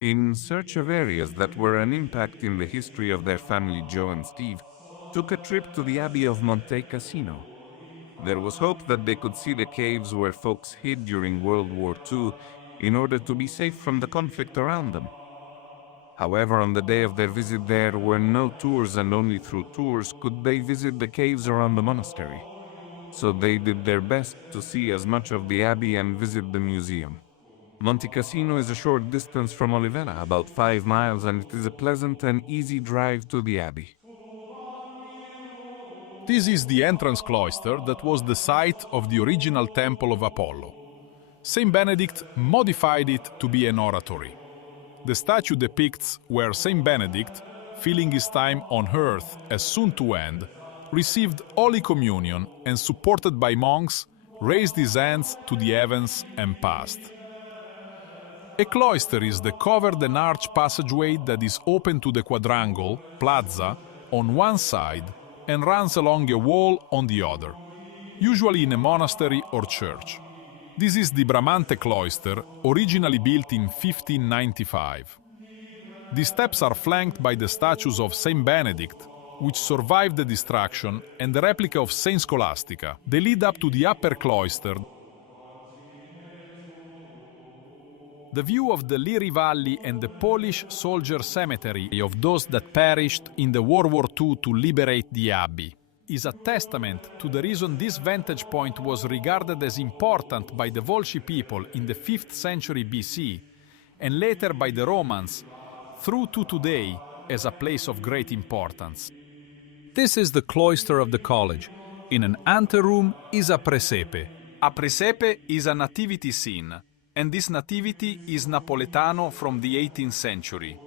in search of areas that were an impact in the history of their family. Joe and Steve took a trip to the Abbey of Montecassino. There was hope that they could see the caves where folks hid during World War II in order to be safe from the conflict around them. However, on the day of their visit there were no tours, and only through tours could they visit the caves around the monastery. So they did their best to see as much of the abbey and visit the museum. Montecassino is a short distance from Olivella, about 5 miles, and it is a pleasant and easy drive to the abbey. This is the entrance cloister that was the site of the original Temple of Apollo. Saint Benedict modified it to be an oratory. The statue depicts where Saint Benedict, feeling his time on earth as soon to end, received Holy Communion and, supported by monks, raised his hands to the heavens and passed. A cloister is the covered and arched passageway that is open to the quadrangle, plaza, on one side and runs along a wall on the other, usually in a monastery or church. This is the Bramante cloister, originally built in 1595. The steps are flanked by the statues of Saint Benedict, which survived the destruction, and the replica of Saint Scholastica. They lead up to the upper cloister. The view of the Liri Valley and the Polish soldier cemetery of those that perished in the World War II to liberate the abbey is a testament to the reason this vantage point was regarded as important by the Volsci people in the 5th century BC, and later by the Romans, through to today, as a place of great importance. This is the cloister of the college. In an anteroom is a presepe. A presepe is a nativity scene, and this nativity is Napoletano from the 18th century.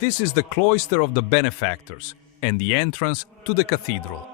This is the cloister of the benefactors and the entrance to the cathedral.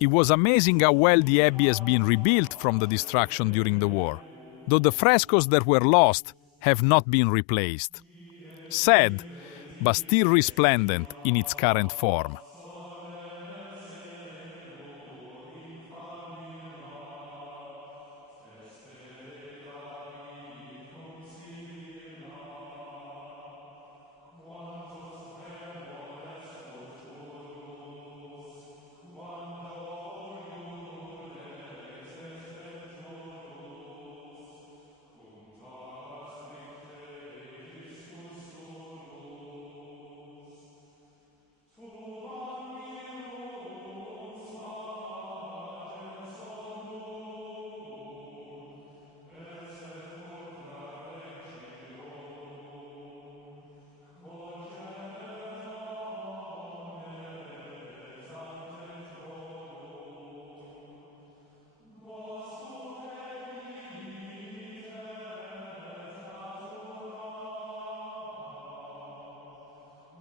It was amazing how well the abbey has been rebuilt from the destruction during the war, though the frescoes that were lost have not been replaced. Sad, but still resplendent in its current form.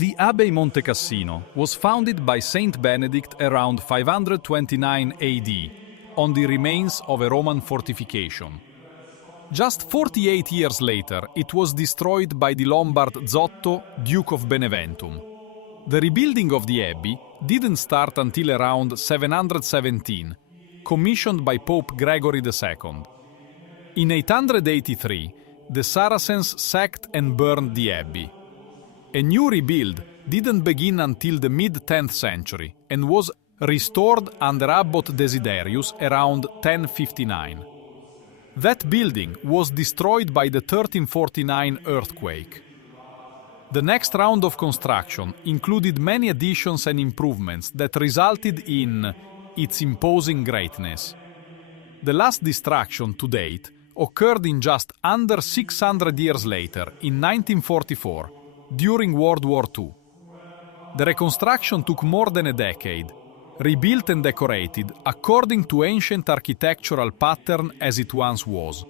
The Abbey Montecassino was founded by Saint Benedict around 529 AD on the remains of a Roman fortification. Just 48 years later, it was destroyed by the Lombard Zotto, Duke of Beneventum. The rebuilding of the abbey didn't start until around 717, commissioned by Pope Gregory II. In 883, the Saracens sacked and burned the abbey. A new rebuild didn't begin until the mid-10th century and was restored under Abbot Desiderius around 1059. That building was destroyed by the 1349 earthquake. The next round of construction included many additions and improvements that resulted in its imposing greatness. The last destruction to date occurred in just under 600 years later, in 1944, during World War II. The reconstruction took more than a decade, rebuilt and decorated according to ancient architectural pattern as it once was.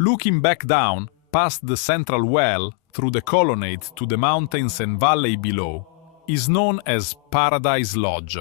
Looking back down, past the central well, through the colonnade to the mountains and valley below, is known as Paradise Lodge.